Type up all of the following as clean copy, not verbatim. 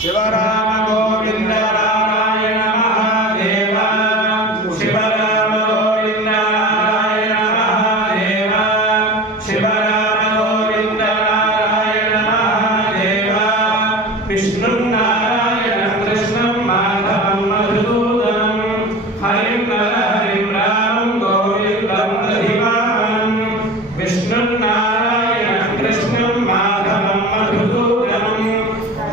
शिवराम गोविंद नारायण महादेव शिवराम गोविंद नारायण महादेव शिवराम गोविंद नारायण महादेव विष्णु नारायण कृष्ण माधवं मधुसूदनं हरिं हरिं रामं गोविन्दं दधिवाहनं विष्णु नारायण कृष्ण माधवं मधुसूदनं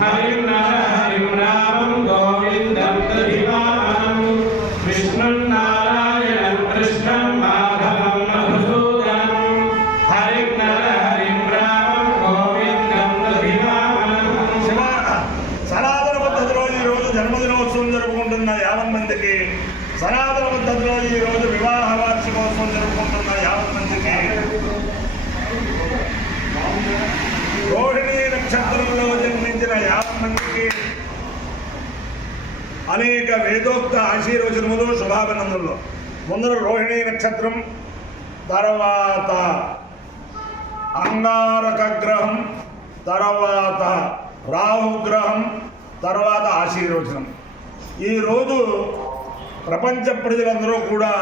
हरिं हरिं रामं गोविन्दं दधिवाहनं विष्णु नारायण कृष्ण माधवं मधुसूदनं हरिं हरिं रामं गोविन्दं दधिवाहनं సనాతన పద్ధతిలో ఈరోజు జన్మదినోత్సవం జరుపుకుంటున్న 50 మందికి, సనాతన పద్ధతిలో ఈరోజు వివాహ వార్షికోత్సవం జరుపుకుంటున్న 50 మందికి, రోహిణీ నక్షత్రంలో జన్మించిన 50 మందికి అనేక వేదోక్త ఆశీర్వచనములు శుభాభినందనలు. ముందర రోహిణీ నక్షత్రం, తర్వాత అంగారక గ్రహం, తర్వాత రాహుగ్రహం, తర్వాత ఆశీర్వచనం. ఈరోజు ప్రపంచ ప్రజలందరూ కూడా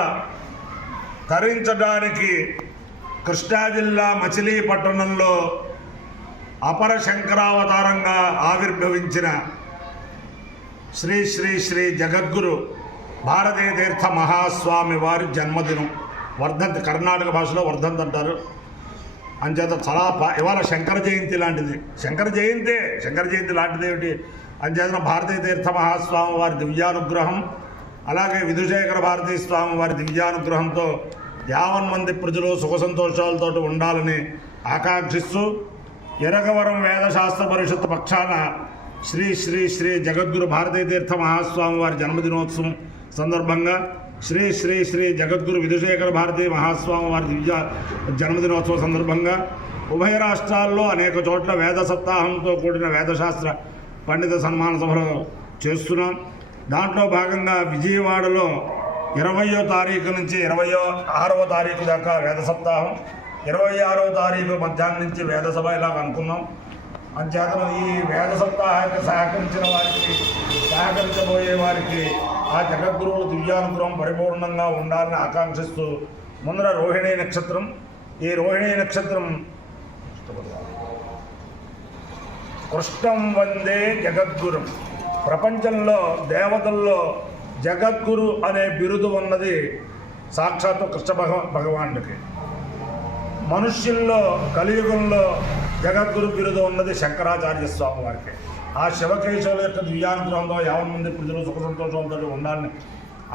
తరించడానికి కృష్ణా జిల్లా మచిలీపట్నంలో అపర శంకరావతారంగా ఆవిర్భవించిన శ్రీ శ్రీ శ్రీ జగద్గురు భారతీ తీర్థ మహాస్వామి వారి జన్మదినం. వర్ధంతి, కర్ణాటక భాషలో వర్ధంతి అంటారు. అంచేత చాలా ఇవాళ శంకర జయంతి లాంటిది. శంకర జయంతి లాంటిది ఏమిటి అంచేతన భారతీ తీర్థ మహాస్వామి వారి దివ్యానుగ్రహం, అలాగే విధుశేఖర భారతీ స్వామి వారి దివ్యానుగ్రహంతో 50 మంది ప్రజలు సుఖ సంతోషాలతో ఉండాలని ఆకాంక్షిస్తూ ఎరగవరం వేదశాస్త్ర పరిషత్ పక్షాన శ్రీ శ్రీ శ్రీ జగద్గురు భారతీ తీర్థ మహాస్వామి వారి జన్మదినోత్సవం సందర్భంగా శ్రీ శ్రీ శ్రీ జగద్గురు విధుశేఖర భారతీ మహాస్వామి వారి దివ్య జన్మదినోత్సవం సందర్భంగా ఉభయ రాష్ట్రాల్లో అనేక చోట్ల వేద సప్తాహంతో కూడిన వేదశాస్త్ర పండిత సన్మాన సభలు చేస్తున్నాం. దాంట్లో భాగంగా విజయవాడలో 20వ తారీఖు నుంచి 26వ తారీఖు దాకా వేద సప్తాహం, 26వ తారీఖు మధ్యాహ్నం నుంచి వేద సభ ఇలాగ అనుకున్నాం. అంచేతను ఈ వేద సప్తాహానికి సహకరించబోయే వారికి ఆ జగద్గురువుల దివ్యానుగ్రహం పరిపూర్ణంగా ఉండాలని ఆకాంక్షిస్తూ ముందర రోహిణీ నక్షత్రం. ఈ రోహిణీ నక్షత్రం కృష్ణం వందే జగద్గురం. ప్రపంచంలో దేవతల్లో జగద్గురు అనే బిరుదు ఉన్నది సాక్షాత్తు కృష్ణ భగవానుడికి. మనుష్యుల్లో కలియుగంలో జగద్గురు బిరుదు ఉన్నది శంకరాచార్య స్వామి వారికి. ఆ శివకేశవుల యొక్క దివ్యానుగ్రహంతో 50 మంది ప్రజలు సుఖ సంతోషంతో ఉండాలని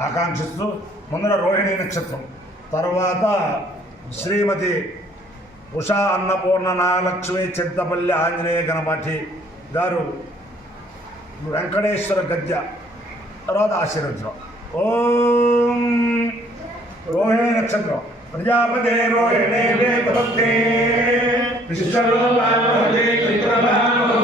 ఆకాంక్షిస్తూ ముందర రోహిణీ నక్షత్రం, తర్వాత శ్రీమతి ఉషా అన్నపూర్ణ నాగలక్ష్మి చింతపల్లి ఆంజనేయ గణపతి గారు వెంకటేశ్వర గద్య, తర్వాత ఆశీర్వచనం. ఓం రోహిణీ నక్షత్రం ప్రజాపతే రోహిణే వేదవతే విశ్వరూపాణే చిత్రభానో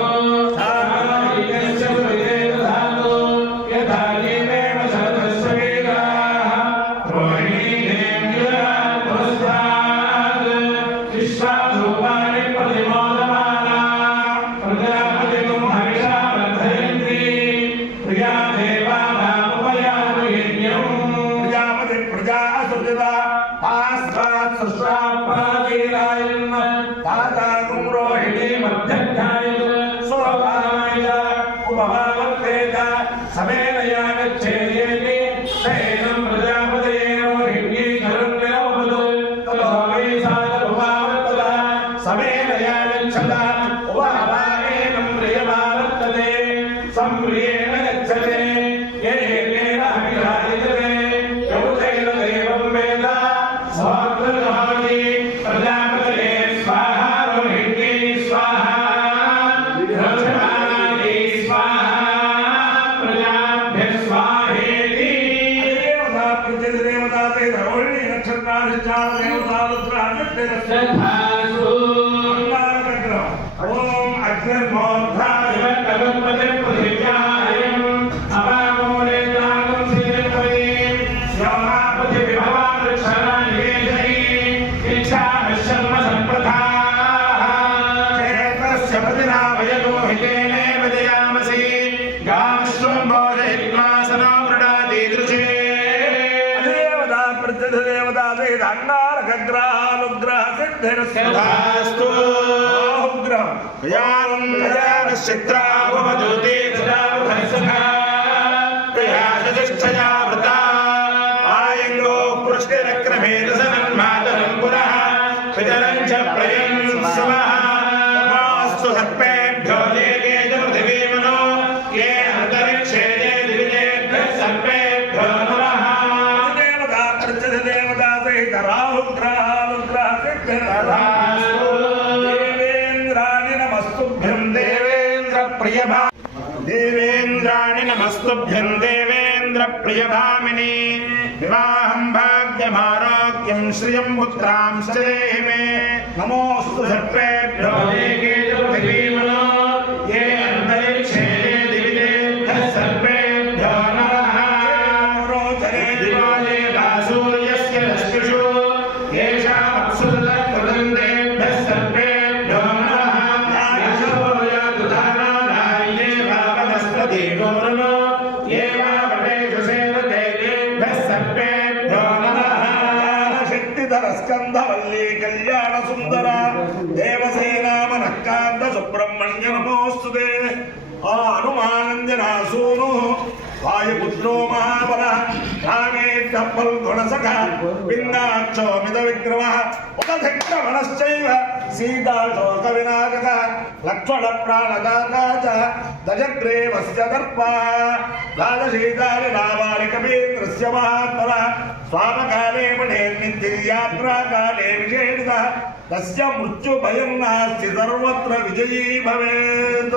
शपथिना भयतो हितेने वदयामसि वृद्धिरस्तु चित्रावज्योति आयंगो पुष्टिरक्रमेतसनं मातरं पुरः पितरं च प्रयं समः नमोऽस्तु सर्पेभ्यो देवेज पृथिवीमनो ये अन्तरिक्षे दिविजेभ्यः सर्पेभ्यो नमः देवता प्रचल देवता सहित राहुग्रहानुग्रहसिद्धिर्तथास्तु देवेन्द्राणि नमस्तुभ्यं देवेन्द्र प्रियभा देवेन्द्राणि नमस्तुभ्यं देवेन्द्र प्रियभामिनी विवाहं भाग्यमारोग्यं श्रियं पुत्रां देहि मे नमोऽस्तु सर्पेभ्यो देवेज पृथिवीमनो ये अन्तरिक्षे दिविजेभ्यः सर्पेभ्यो नमः रोचरे दिवाले सूर्यस्य रश्मिषु येषामप्सु तत्कृतन्तेभ्यः सर्पेभ्यो नमः देवोरुनो ये वा वटेषु सेवते तेभ्यः सर्पेभ्यो नमः शक्तिधरस्कन्धवल्ली कल्याणसुन्दर देवसेनामनःकान्त सुब्रह्मण्य नमोऽस्तुते हनुमानञ्जनासूनुः वायुपुत्रो महाबलः रामेभ्यः पिन्नाक्षो मिदविक्रमः उपधिक्रमणश्चैव सीताशोकविनाशकः लक्ष्मणप्राणदाता च दशग्रीवस्य दर्पः द्वादशीतानि नामानि कवीन्द्रस्य महात्मनः स्वामकाले पठेन्नित्ययात्राकाले विषेणितः तस्य मृत्युभयं नास्ति सर्वत्र विजयी भवेत्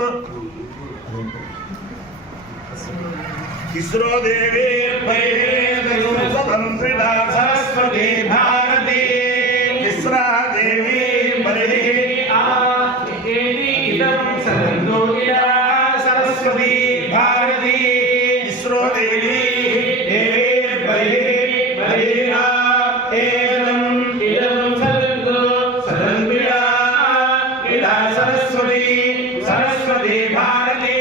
इसरो देवी स्वतंत्रिता सरस्वती भारती इसरा देवी सरस्वती भारती इसरो देवी सरस्वती भारती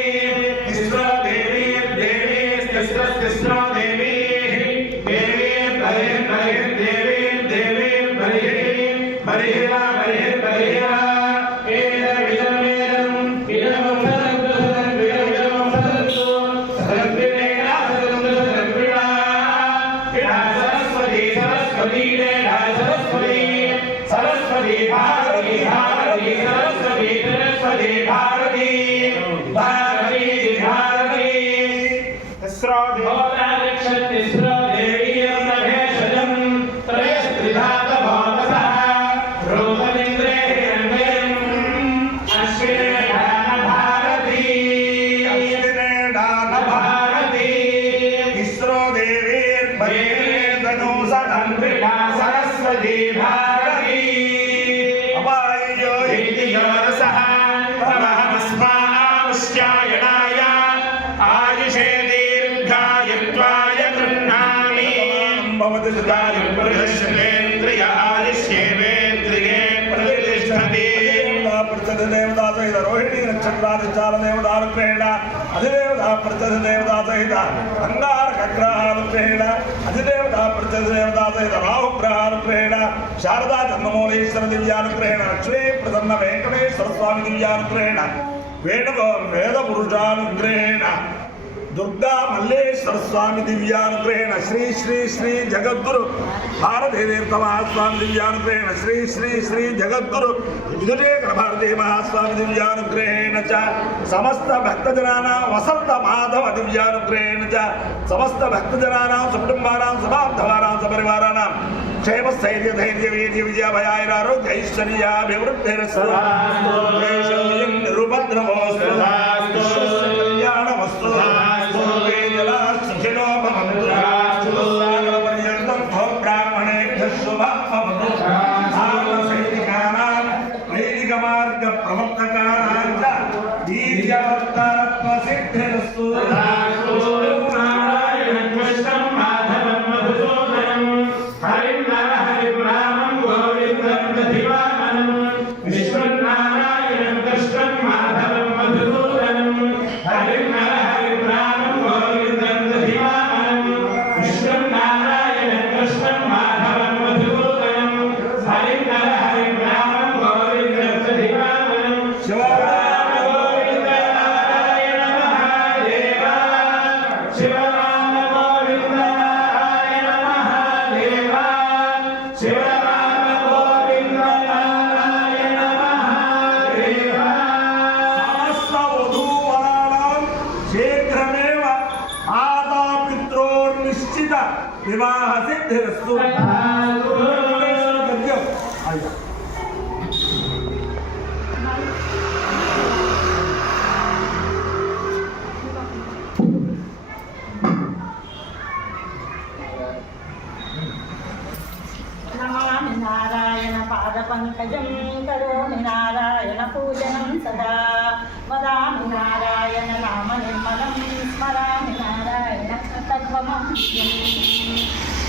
इसरो देवी सरस्वती भारती अपायो इतिहासः प्रभवस्माश्चायणाय आयुषे दीर्घायुत्वाय गृह्णामि भवति सुदायं प्रदर्शनेन्द्रिय आयुष्येवेन्द्रिये प्रतिष्ठति देवता सहित रोहिणी नक्षत्रादिचार देवतानुग्रहेण अधिदेवता प्रत्यध देवता सहित अंगारकग्रहानुग्रहेण अधिदेवता प्रत्यध देवता सहित राहुग्रहानुग्रहेण शारदा चन्द्रमौलीश्वर दिव्यानुग्रहेण लक्ष्मी प्रसन्न वेंकटेश्वर स्वामी दिव्यानुग्रहेण वेदपुरुषानुग्रहेण दुर्गा मल्लेश्वर स्वामी दिव्यानुग्रहेण श्री श्री श्री जगद्गुरु भारतीतीर्थ महास्वामी दिव्यानुग्रहेण श्री श्री श्री जगद्गुरु विधुशेखर भारती महास्वामी दिव्यानुग्रहेण च समस्त भक्तजनानां वसंत माधव दिव्यानुग्रहेण च समस्त भक्तजनानां सुकुटुम्बानां सभाब्धवानां सपरिवाराणां क्षेम स्थैर्य धैर्य वीर्य विजय भयारोग्य ऐश्वर्याभिवृद्धिरस्तु निरुपद्रवोस्तु कल्याणमस्तु सुखिनो भवन्तु सागरपर्यन्तं ब्राह्मणेभ्यः शुभं भवतु सैनिकानां वैदिकमार्गप्रवर्तकानां च वीर्यवत्तरत्वसिद्धिरस्तु Hare కాంక్షిత వివాహ సిద్ధిరస్తు. నమామి నారాయణ పాద పంకజం కరోమి నారాయణ పూజనం సదా వదామి నారాయణ నామ నిర్మలం స్మరామి నారాయణ తత్వమహ్యం.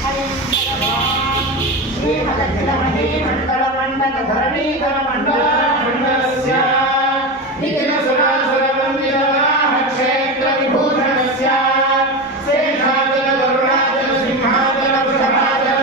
హరిం భగవాన్ శ్రీమదగ్రమహే మండల మండల ధరణీధర మండలస్య నిఖిల సురాసుర వందిత క్షేత్ర విభూషణస్య శేషాచల గరుడాచల సింహాచల వృషభాచల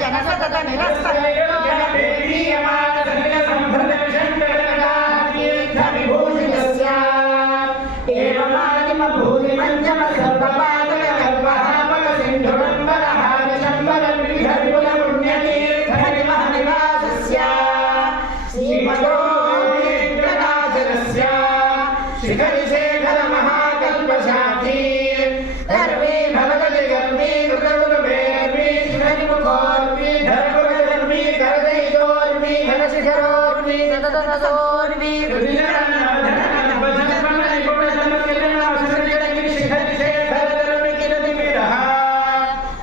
జనసత నిరస్త శిఖరిశేఖర మహాకల్పశాఖీ ధర్మే భవగతి గర్భే కృతగురుభేర్మి శిఖరిముఖోర్మి ధర్మగర్భి కరదైతోర్మి ఘనశిఖరోర్మి తదతదోర్మి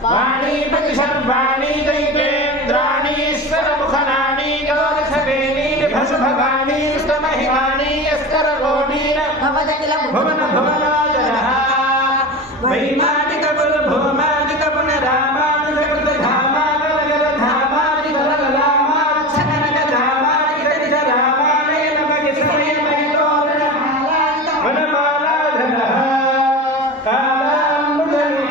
వాణీపతి సర్వాణి దైవేంద్రాణీశ్వర ముఖనాని గౌరసవేణి భసుభవాణి స్తమహిమాని యస్కరగోణీర భవదకిల భువన భువనాజరః వైమానిక గురు భూమానిక పునరామానిక కృత ధామాగల ధామాని గలలామాచ్చనక ధామాని గరిజ రామాలయ నమకి సమయమయోరణ వనమాలాధరః కాలాంబుధని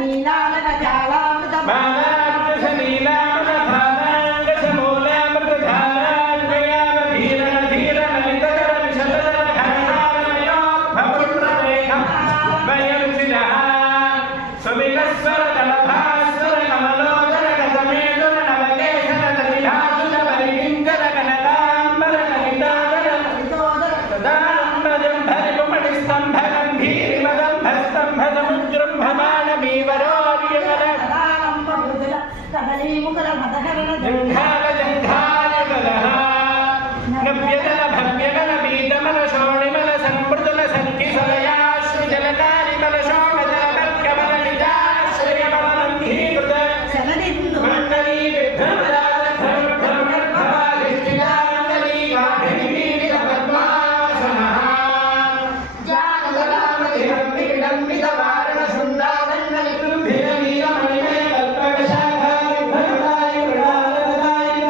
నీలాలక జాలామృత బాలామృత నీలామృత ధారాంగ మూలామృత ధారాన్వయామ ధీరణ ధీరణ నితకర విశదర ఘనహారమయో భవృత్రేఖం వయరుచిరః సువికస్వర తలభాస్వర కమలోదర గతమేదుర నవకేశర తలిధాసుర పరిలింగర కనకాంబర కనితాదర తదానంబజం భరిపుమణి స్తంభరం భీరిమదంభస్తంభసముజృంభమాణమీవరోర్యకర జంఘాల జంఘాల బలః నవ్యదల భవ్యగల పీతమల శోణిమల సంపృతుల సంకిసలయాశ్రుజలకారిమల శోణజల బల్కమల నిజాశ్రయమలంఘీకృత మండలీ విభ్రమరాజ ధర్మగర్భాధిష్ఠితాండలీ గాఢినీలిత పద్మాసనః జానదలామతి విడంబిత వారణ శృంగాదండలి కృంభిర వీరమణిమే కల్పకశాఖా విభ్రమదాయ విడాలదాయ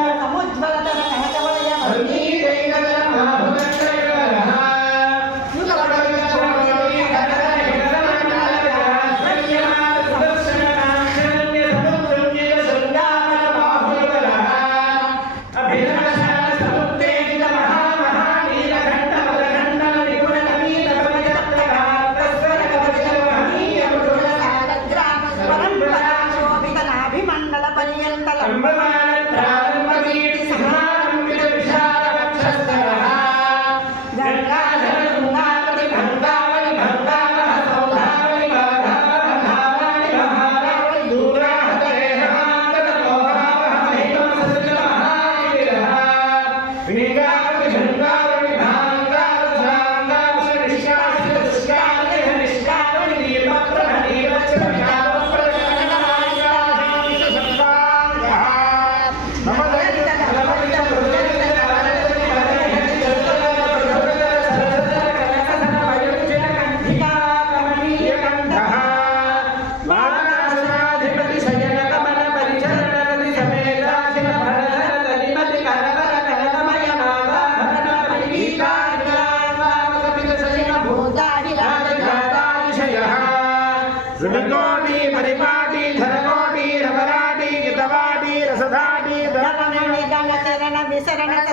శరణ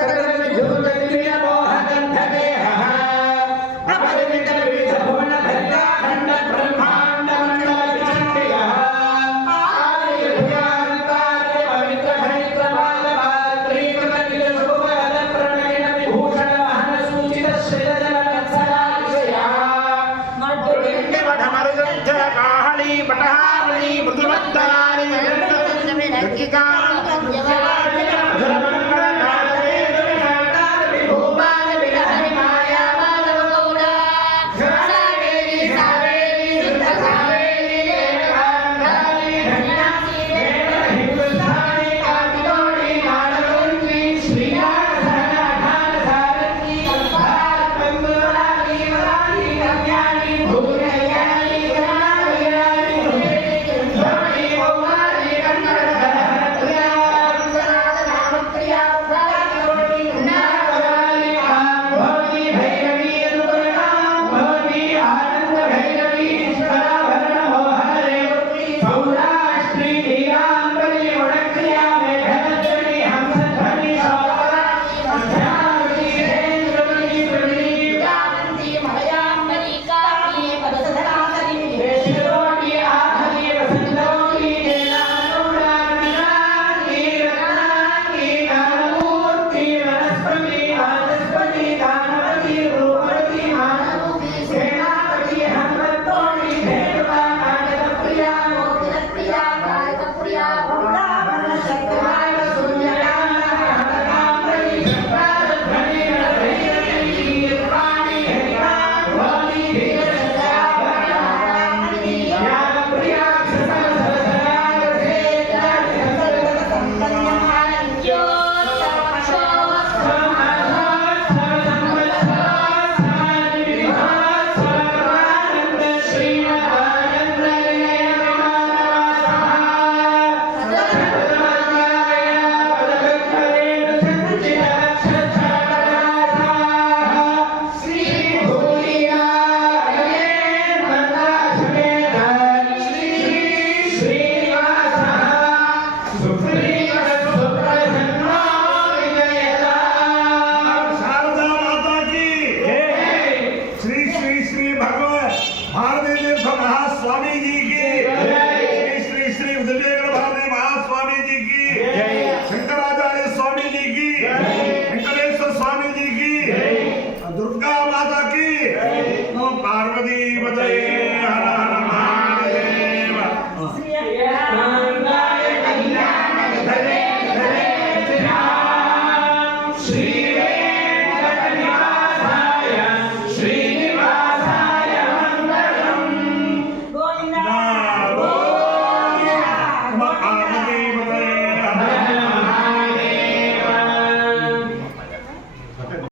మృదుమత్తాని